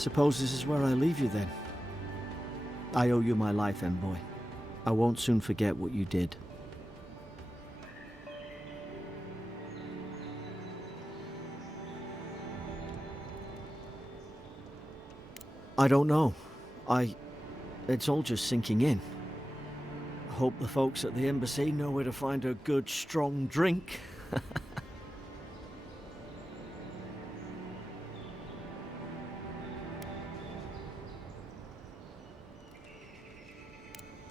Suppose this is where I leave you then. I owe you my life, envoy. I won't soon forget what you did. I don't know. It's all just sinking in. I hope the folks at the embassy know where to find a good, strong drink.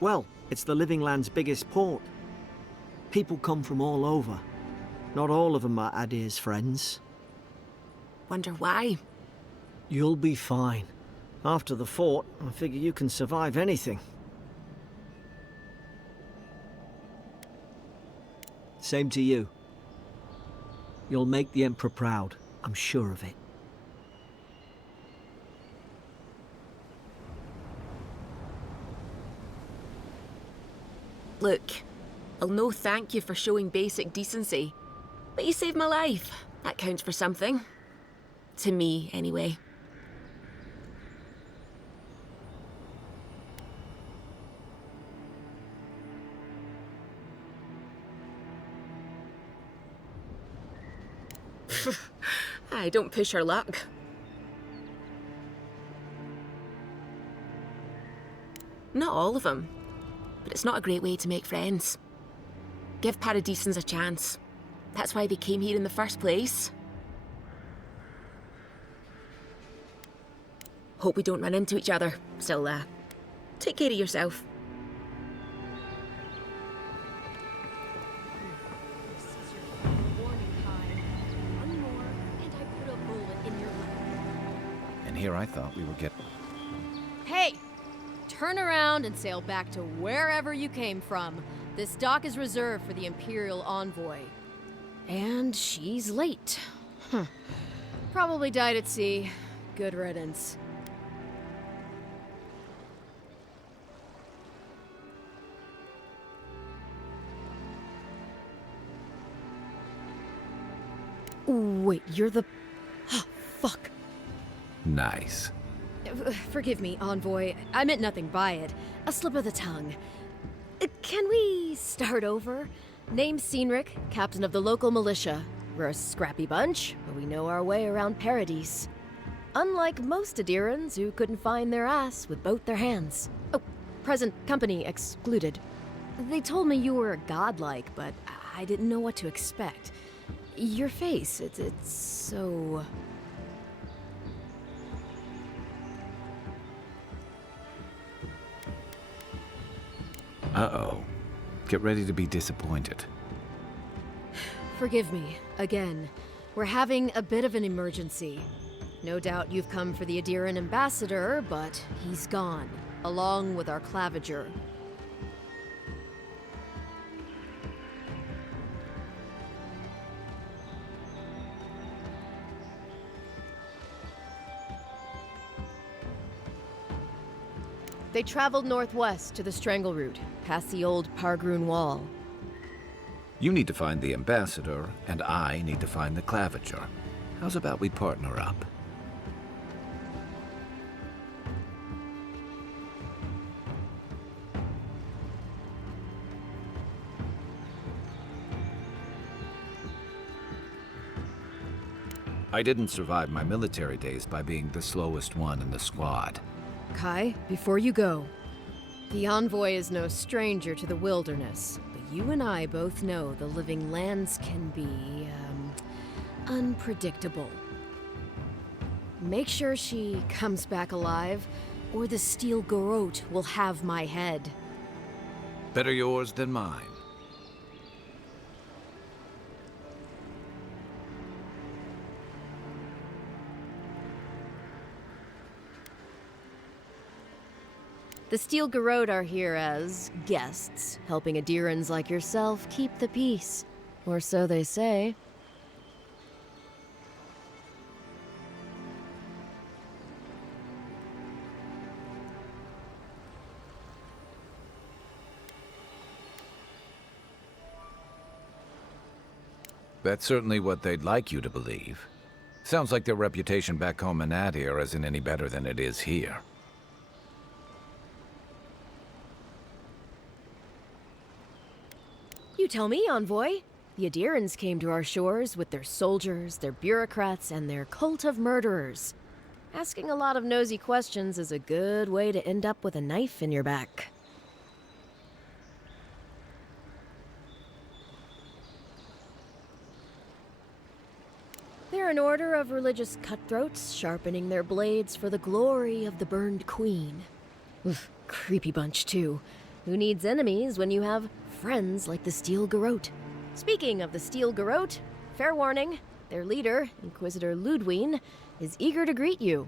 Well, it's the Living Land's biggest port. People come from all over. Not all of them are Adir's friends. Wonder why? You'll be fine. After the fort, I figure you can survive anything. Same to you. You'll make the Emperor proud, I'm sure of it. Look, I'll no thank you for showing basic decency, but you saved my life. That counts for something. To me, anyway. Aye, don't push her luck. Not all of them, but it's not a great way to make friends. Give Paradisans a chance. That's why they came here in the first place. Hope we don't run into each other. Still, take care of yourself. Here I thought we were getting... Hey! Turn around and sail back to wherever you came from. This dock is reserved for the Imperial envoy. And she's late. Probably died at sea. Good riddance. Wait, you're the... fuck. Nice. Forgive me, envoy. I meant nothing by it. A slip of the tongue. Can we start over? Name's Cynric, captain of the local militia. We're a scrappy bunch, but we know our way around Paradise. Unlike most Adirans who couldn't find their ass with both their hands. Oh, present company excluded. They told me you were godlike, but I didn't know what to expect. Your face, it's so... Uh-oh. Get ready to be disappointed. Forgive me, again. We're having a bit of an emergency. No doubt you've come for the Adiran ambassador, but he's gone, along with our claviger. They traveled northwest to the Strangle Route, past the old Pargroon Wall. You need to find the ambassador, and I need to find the claviger. How's about we partner up? I didn't survive my military days by being the slowest one in the squad. Kai, before you go, the envoy is no stranger to the wilderness, but you and I both know the living lands can be, unpredictable. Make sure she comes back alive, or the steel garrote will have my head. Better yours than mine. The Steel Garrote are here as guests, helping Adirans like yourself keep the peace. Or so they say. That's certainly what they'd like you to believe. Sounds like their reputation back home in Aedir isn't any better than it is here. You tell me, Envoy. The Aedirans came to our shores with their soldiers, their bureaucrats, and their cult of murderers. Asking a lot of nosy questions is a good way to end up with a knife in your back. They're an order of religious cutthroats, sharpening their blades for the glory of the burned queen. Oof, creepy bunch, too. Who needs enemies when you have friends like the Steel Garrote? Speaking of the Steel Garrote, fair warning, their leader, Inquisitor Ludwine, is eager to greet you.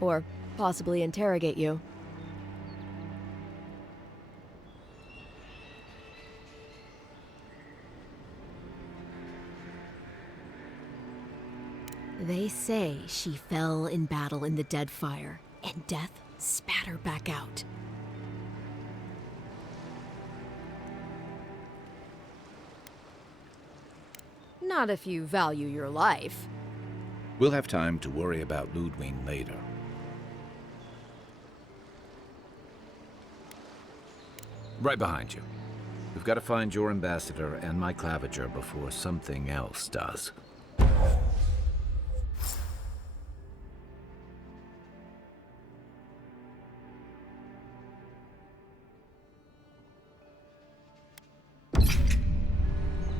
Or possibly interrogate you. They say she fell in battle in the Deadfire, and death spat her back out. Not if you value your life. We'll have time to worry about Ludwine later. Right behind you. We've got to find your ambassador and my claviger before something else does.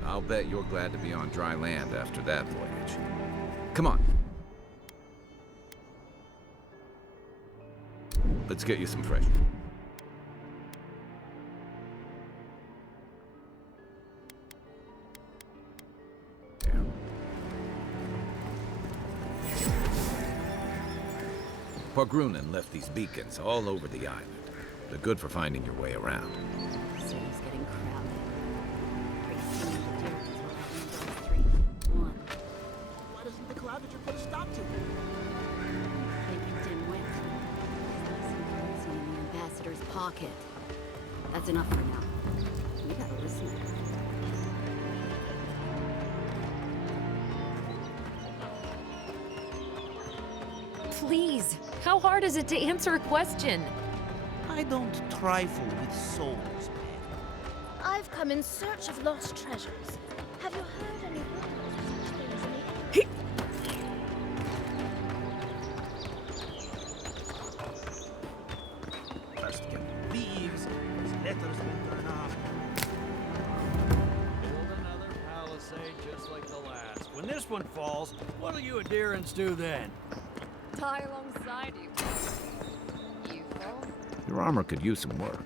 I'll bet you're glad to be on dry land after that voyage. Come on. Let's get you some fresh. Yeah. Pargrunen left these beacons all over the island. They're good for finding your way around. City's getting crowded. Why doesn't the claviger put a stop to it? They picked in wit. There's some currency in the ambassador's pocket. That's enough for now. We gotta listen. Please, how hard is it to answer a question? I don't trifle with souls, man. I've come in search of lost treasures. Have you heard any rumors of such things lately? First get thieves, his letters will turn off. Build another palisade just like the last. When this one falls, what'll you Aedirans do then? Die alongside you. You fall? Your armor could use some work.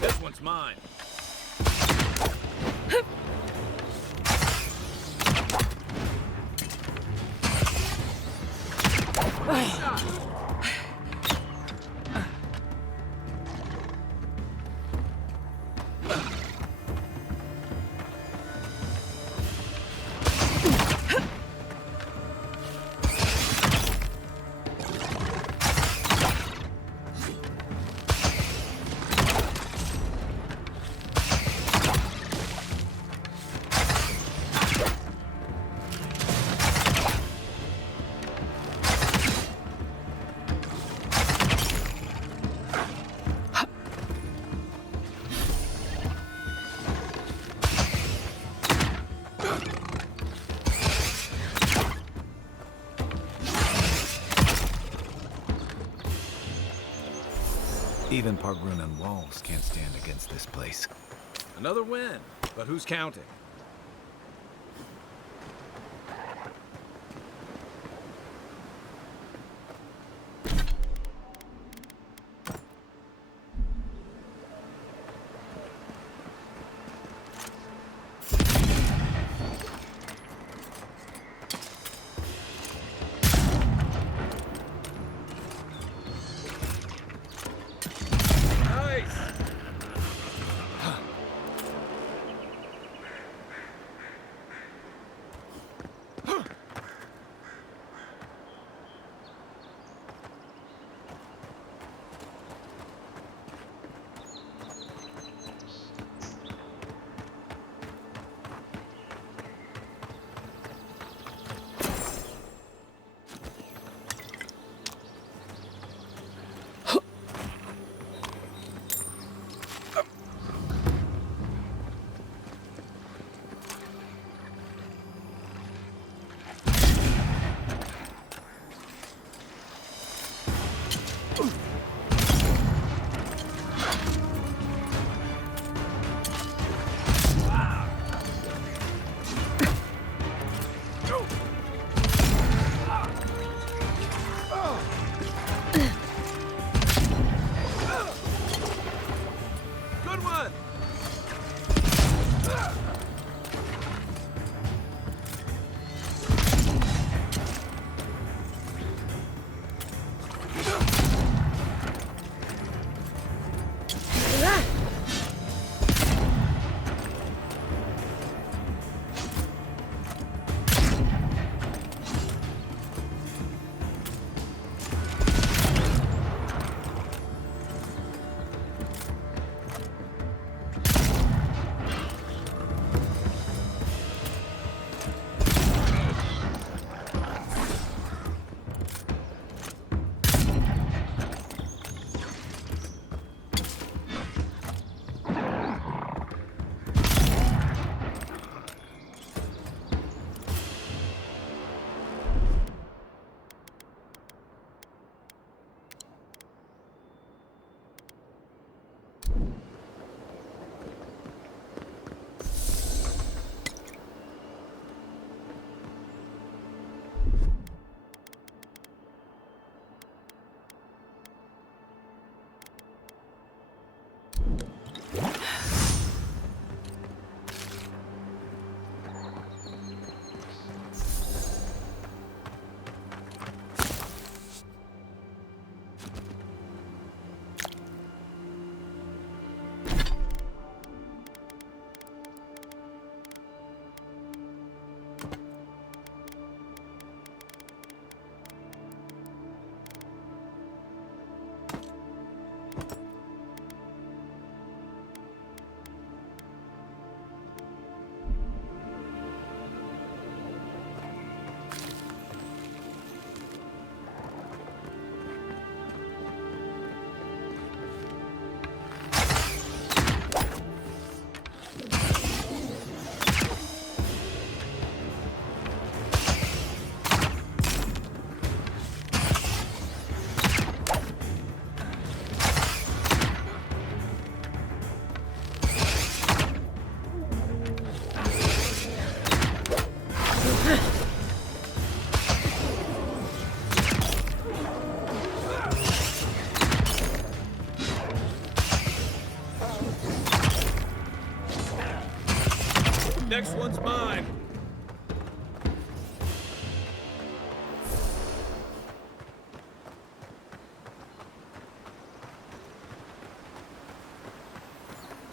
This one's mine. Even Pargrunen walls can't stand against this place. Another win, but who's counting?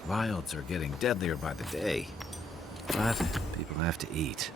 Wilds are getting deadlier by the day. But people have to eat.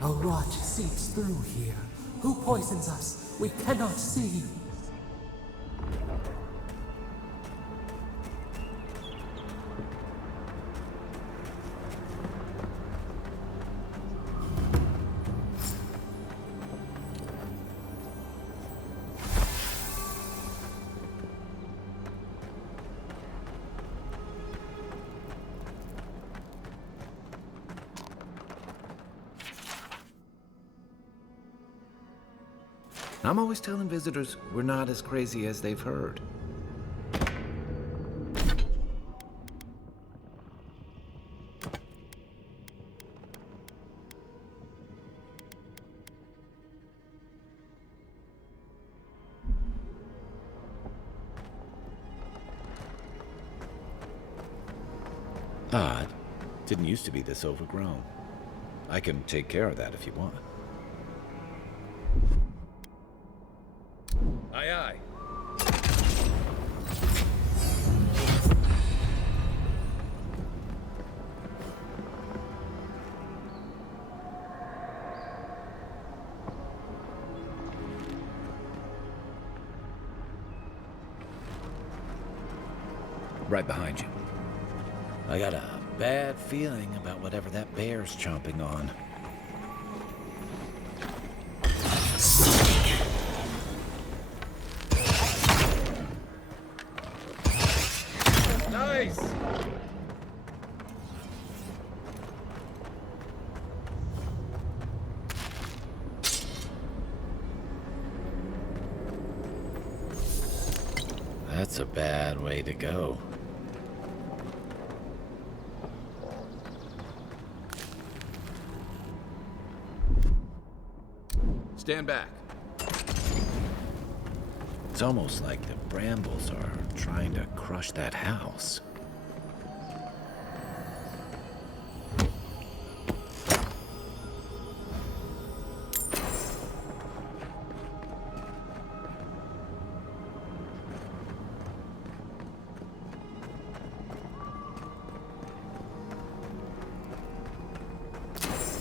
A rot seeps through here. Who poisons us? We cannot see. I'm always telling visitors we're not as crazy as they've heard. Odd. Didn't used to be this overgrown. I can take care of that if you want. Aye, aye. Right behind you. I got a bad feeling about whatever that bear's chomping on. Nice! That's a bad way to go. Stand back. It's almost like the brambles are trying to crush that house.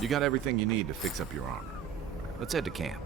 You got everything you need to fix up your armor. Let's head to camp.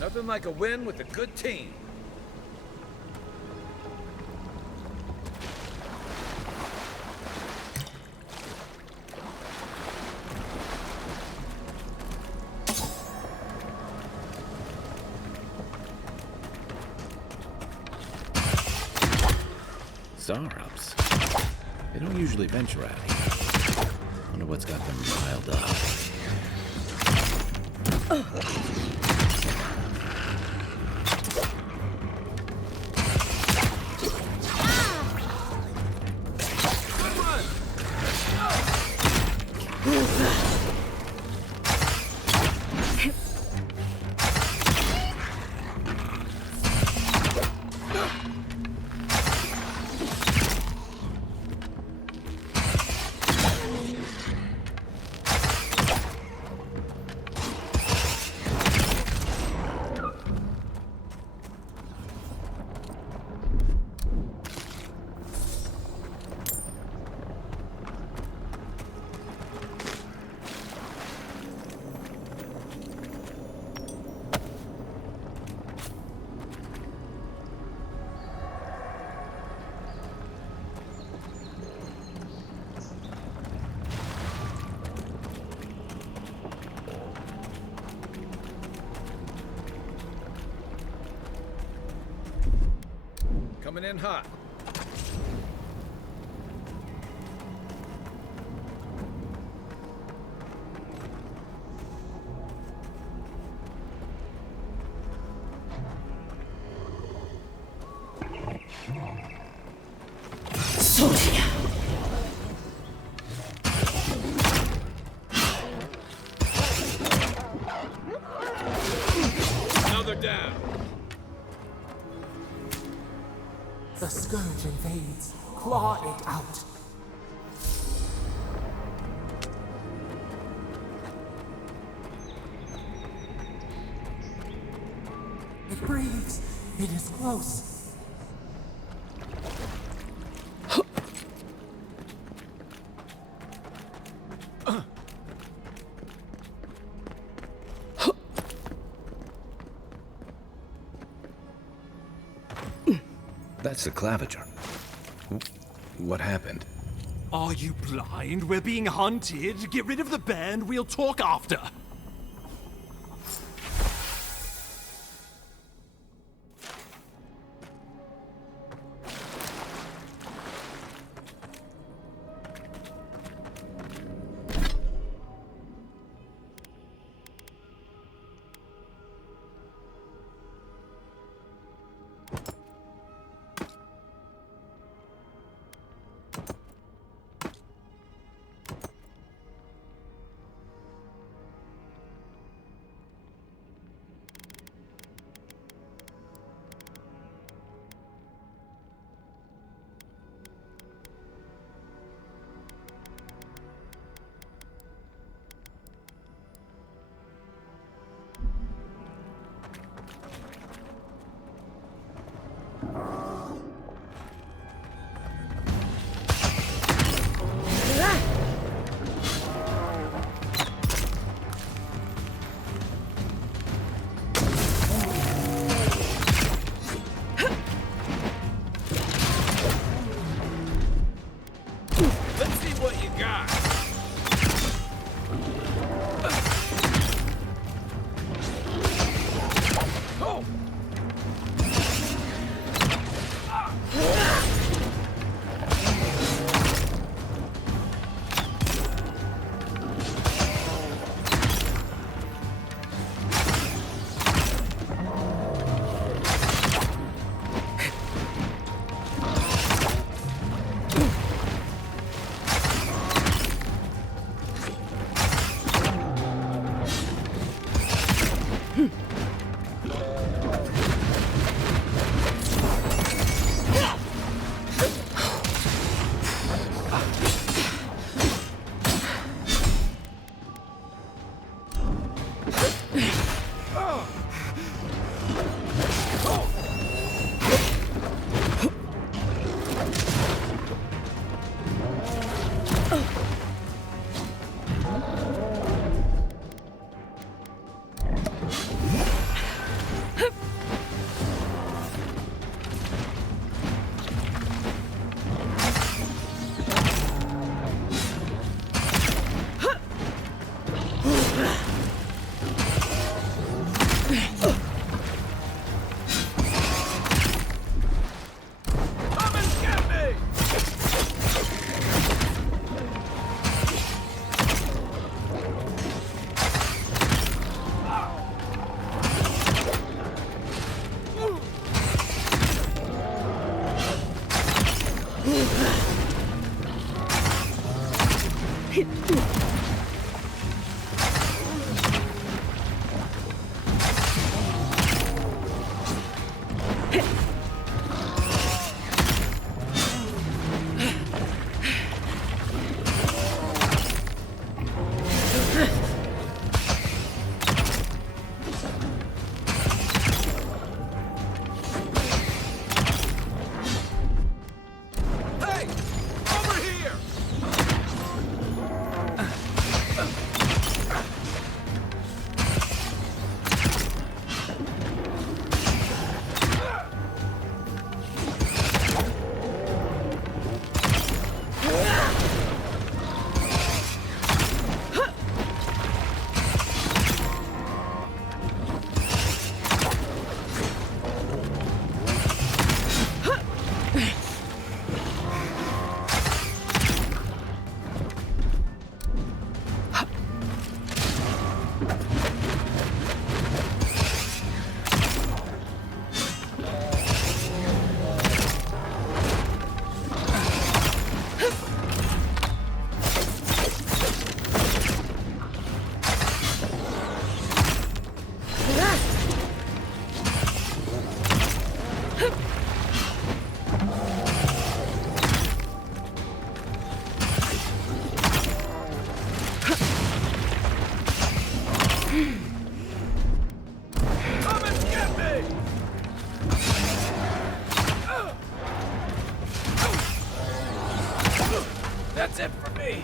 Nothing like a win with a good team. Zarups. They don't usually venture out here. Wonder what's got them riled up. Coming in hot. Another down. The scourge invades. Claw it out. It breathes. It is close. That's the claviger. What happened? Are you blind? We're being hunted. Get rid of the band. We'll talk after. That's it for me.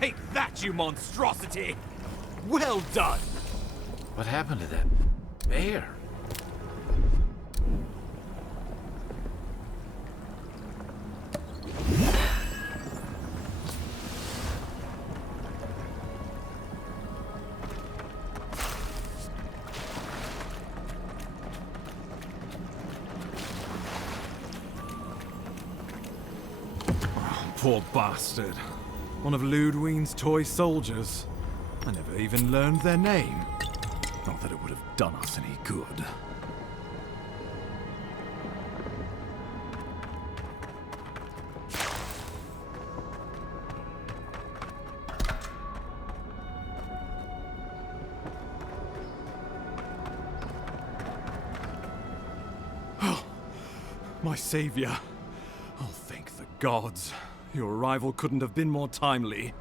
Take that, you monstrosity! Well done! What happened to that bear? Poor bastard. One of Ludwine's toy soldiers. I never even learned their name. Not that it would have done us any good. My savior. Oh, thank the gods. Your arrival couldn't have been more timely.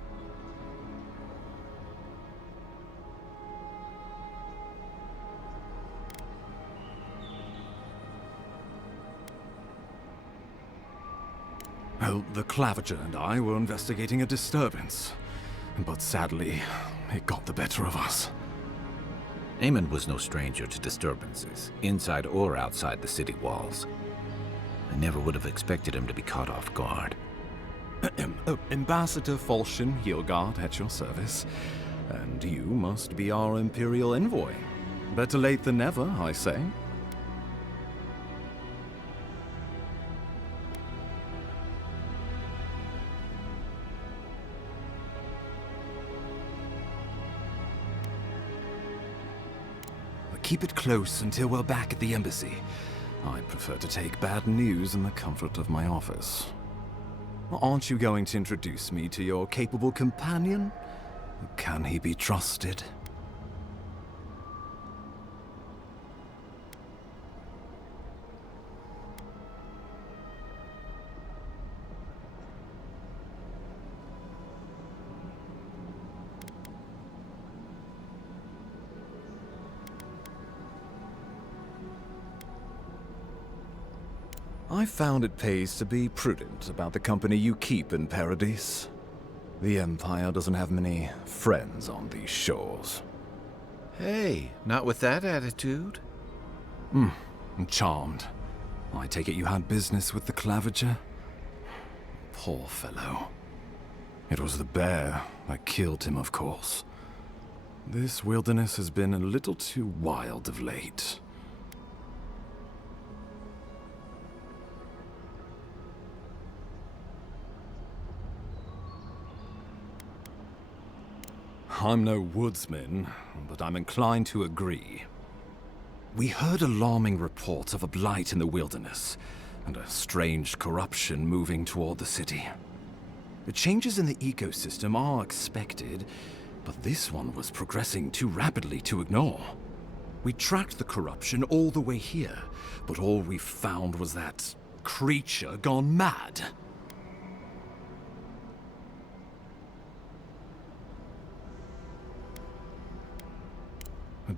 Well, the Claviger and I were investigating a disturbance. But sadly, it got the better of us. Eamon was no stranger to disturbances, inside or outside the city walls. I never would have expected him to be caught off guard. Ambassador Falchion Hildgard at your service. And you must be our Imperial envoy. Better late than never, I say. Keep it close until we're back at the embassy. I prefer to take bad news in the comfort of my office. Aren't you going to introduce me to your capable companion? Can he be trusted? I found it pays to be prudent about the company you keep in Paradise. The Empire doesn't have many friends on these shores. Hey, not with that attitude. I'm charmed. I take it you had business with the Claviger? Poor fellow. It was the bear that killed him, of course. This wilderness has been a little too wild of late. I'm no woodsman, but I'm inclined to agree. We heard alarming reports of a blight in the wilderness, and a strange corruption moving toward the city. The changes in the ecosystem are expected, but this one was progressing too rapidly to ignore. We tracked the corruption all the way here, but all we found was that creature gone mad.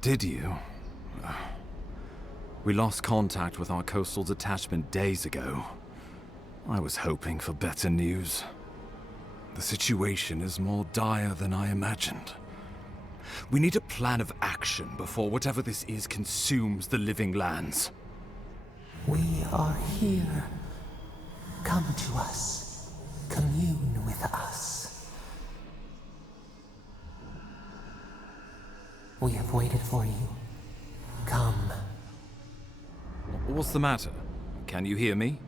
Did you? We lost contact with our coastal detachment days ago. I was hoping for better news. The situation is more dire than I imagined. We need a plan of action before whatever this is consumes the living lands. We are here. Come to us. Commune with us. We have waited for you. Come. What's the matter? Can you hear me?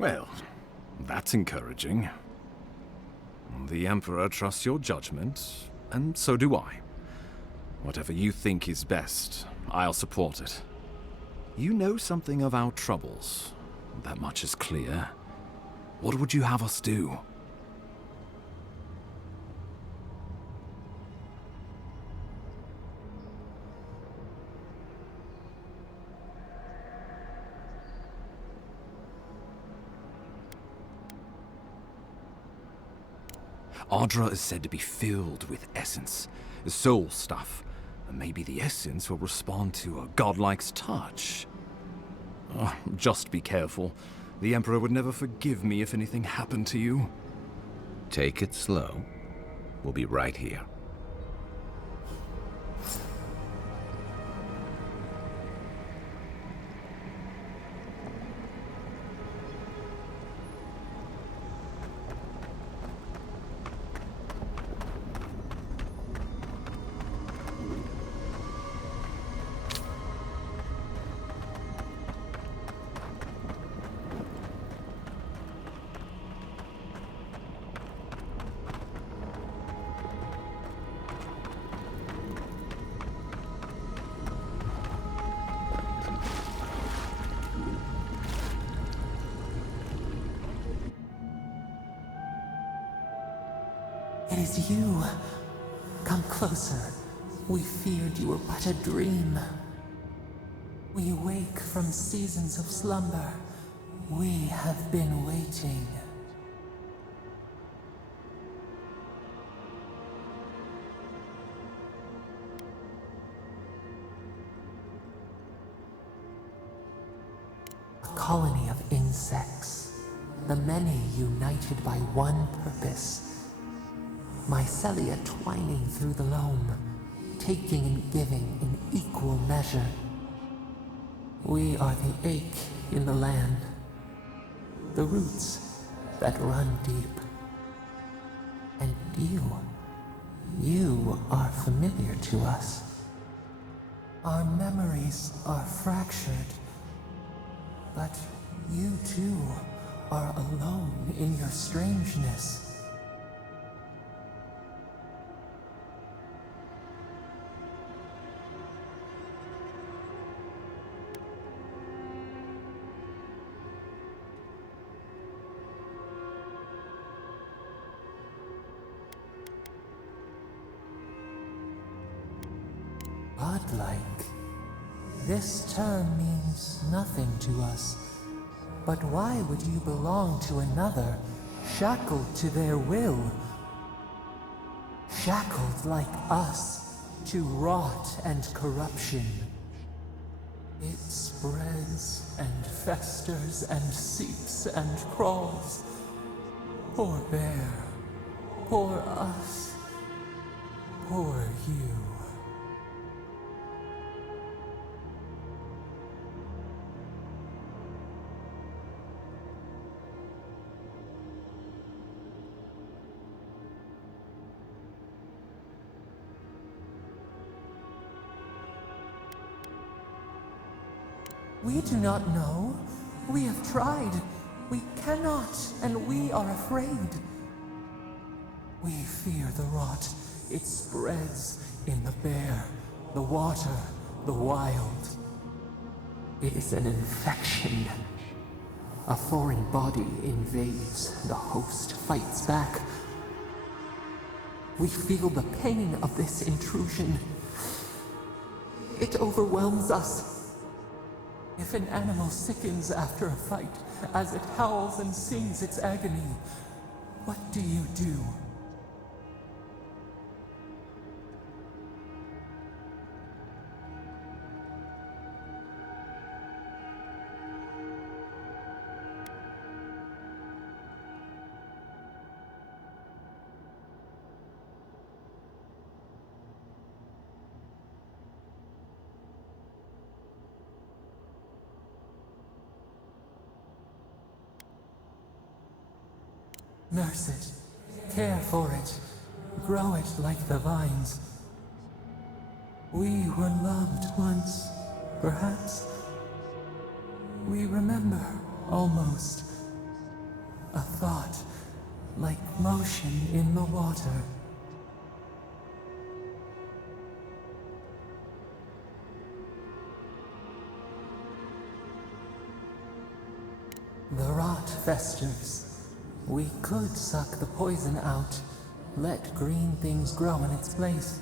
Well, that's encouraging. The Emperor trusts your judgment, and so do I. Whatever you think is best, I'll support it. You know something of our troubles. That much is clear. What would you have us do? Ardra is said to be filled with essence, soul stuff. And maybe the essence will respond to a godlike's touch. Just be careful. The Emperor would never forgive me if anything happened to you. Take it slow. We'll be right here. is you. Come closer. We feared you were but a dream. We wake from seasons of slumber. We have been waiting. A colony of insects. The many united by one purpose. Mycelia twining through the loam, taking and giving in equal measure. We are the ache in the land, the roots that run deep. And you are familiar to us. Our memories are fractured, but you too are alone in your strangeness. Godlike. This term means nothing to us. But why would you belong to another, shackled to their will? Shackled like us, to rot and corruption. It spreads and festers and seeps and crawls. Poor bear, poor us, poor you. We do not know. We have tried. We cannot, and we are afraid. We fear the rot. It spreads in the bear, the water, the wild. It is an infection. A foreign body invades. The host fights back. We feel the pain of this intrusion. It overwhelms us. If an animal sickens after a fight, as it howls and sings its agony, what do you do? Nurse it, care for it, grow it like the vines. We were loved once, perhaps. We remember, almost. A thought, like motion in the water. The rot festers. We could suck the poison out, let green things grow in its place,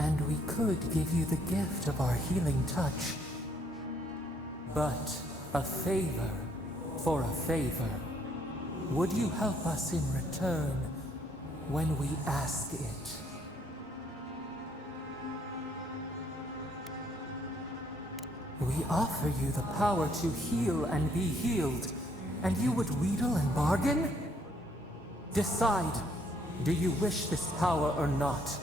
and we could give you the gift of our healing touch. But a favor for a favor. Would you help us in return when we ask it? We offer you the power to heal and be healed, and you would wheedle and bargain? Decide, do you wish this power or not?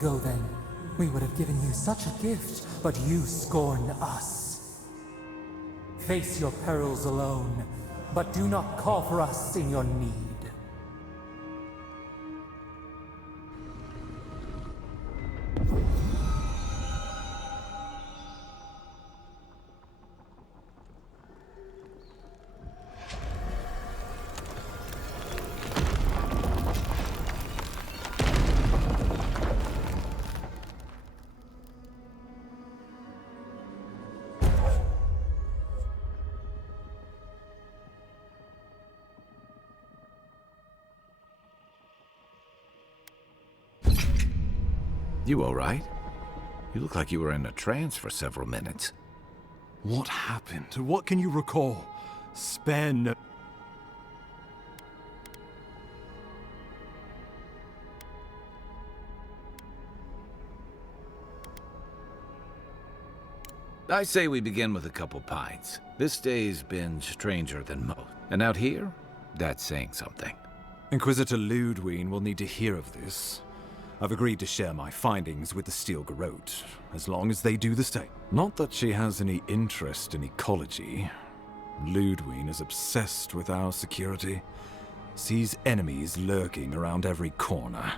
Go then. We would have given you such a gift, but you scorn us. Face your perils alone, but do not call for us in your need. You all right? You look like you were in a trance for several minutes. What happened? What can you recall? Spen... I say we begin with a couple pints. This day's been stranger than most. And out here, that's saying something. Inquisitor Ludwig will need to hear of this. I've agreed to share my findings with the Steel Garrote, as long as they do the same. Not that she has any interest in ecology. Ludwig is obsessed with our security. Sees enemies lurking around every corner.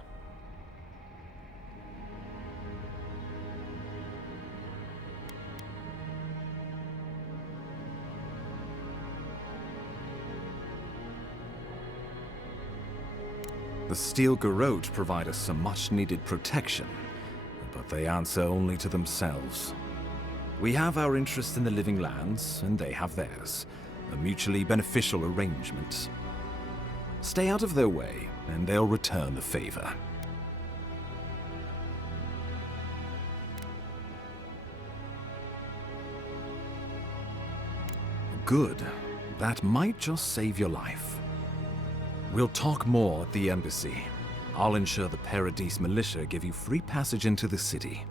The Steel Garrote provide us some much-needed protection, but they answer only to themselves. We have our interest in the living lands, and they have theirs. A mutually beneficial arrangement. Stay out of their way, and they'll return the favor. Good. That might just save your life. We'll talk more at the embassy. I'll ensure the Paradise militia give you free passage into the city.